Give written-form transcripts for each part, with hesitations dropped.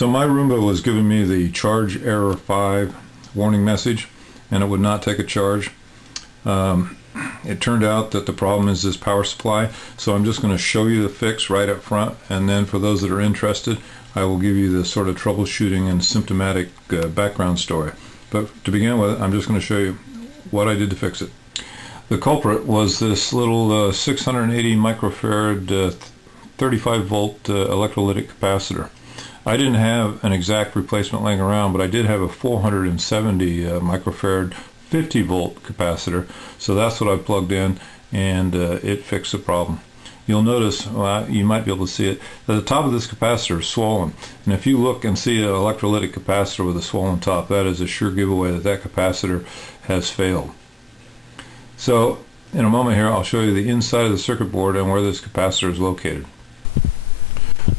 So my Roomba was giving me the charge error 5 warning message, and it would not take a charge. It turned out that the problem is this power supply, so I'm just going to show you the fix right up front, and then for those that are interested, I will give you the sort of troubleshooting and symptomatic background story. But to begin with, I'm just going to show you what I did to fix it. The culprit was this little 680 microfarad 35 volt electrolytic capacitor. I didn't have an exact replacement laying around, but I did have a 470 microfarad 50 volt capacitor, so that's what I plugged in, and it fixed the problem. You'll notice, well, you might be able to see it, that the top of this capacitor is swollen, and if you look and see an electrolytic capacitor with a swollen top, that is a sure giveaway that that capacitor has failed. So in a moment here, I'll show you the inside of the circuit board and where this capacitor is located.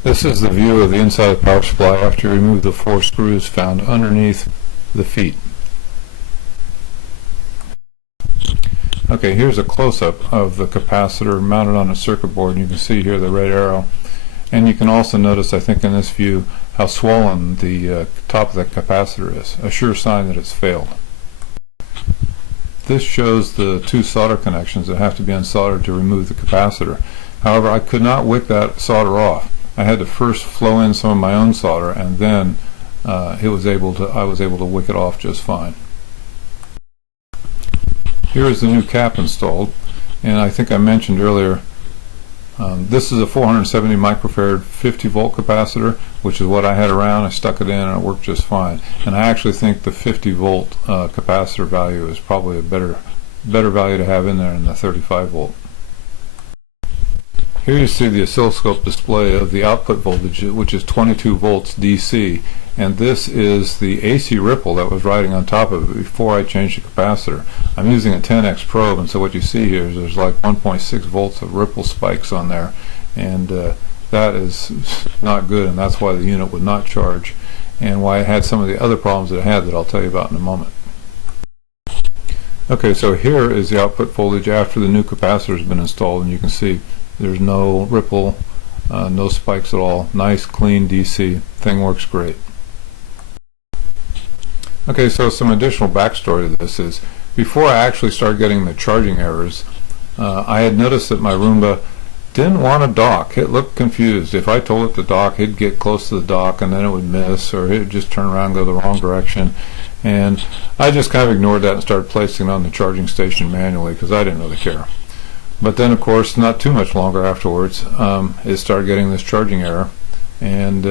This is the view of the inside of the power supply after you remove the 4 screws found underneath the feet. Okay, here's a close-up of the capacitor mounted on a circuit board. You can see here the red arrow, and you can also notice, I think in this view, how swollen the top of the capacitor is, a sure sign that it's failed. This shows the 2 solder connections that have to be unsoldered to remove the capacitor. However, I could not wick that solder off. I had to first flow in some of my own solder, and then I was able to wick it off just fine. Here is the new cap installed, and I think I mentioned earlier, this is a 470 microfarad 50 volt capacitor, which is what I had around. I stuck it in and it worked just fine. And I actually think the 50 volt capacitor value is probably a better value to have in there than the 35 volt. Here you see the oscilloscope display of the output voltage, which is 22 volts DC, and this is the AC ripple that was riding on top of it before I changed the capacitor. I'm using a 10x probe, and so what you see here is there's like 1.6 volts of ripple spikes on there, and that is not good, and that's why the unit would not charge, and why it had some of the other problems that it had that I'll tell you about in a moment. Okay, so here is the output voltage after the new capacitor has been installed, and you can see there's no ripple, no spikes at all. Nice, clean DC. Thing works great. Okay, so some additional backstory to this is, before I actually started getting the charging errors, I had noticed that my Roomba didn't want to dock. It looked confused. If I told it to dock, it'd get close to the dock and then it would miss, or it would just turn around and go the wrong direction. And I just kind of ignored that and started placing it on the charging station manually because I didn't really care. But then, of course, not too much longer afterwards, it started getting this charging error, and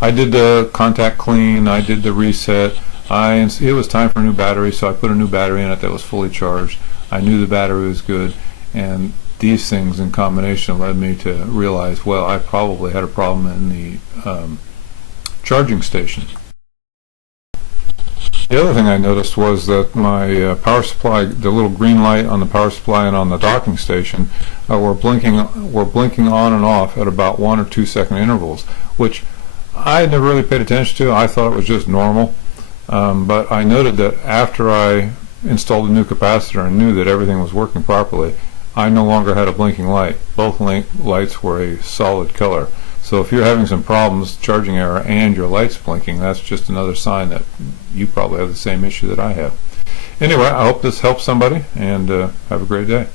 I did the contact clean, I did the reset. It was time for a new battery, so I put a new battery in it that was fully charged. I knew the battery was good, and these things in combination led me to realize, well, I probably had a problem in the charging station. The other thing I noticed was that my power supply, the little green light on the power supply and on the docking station, were blinking on and off at about 1 or 2 second intervals, which I had never really paid attention to. I thought it was just normal, but I noted that after I installed a new capacitor and knew that everything was working properly, I no longer had a blinking light. Both lights were a solid color. So if you're having some problems, charging error, and your light's blinking, that's just another sign that you probably have the same issue that I have. Anyway, I hope this helps somebody, and have a great day.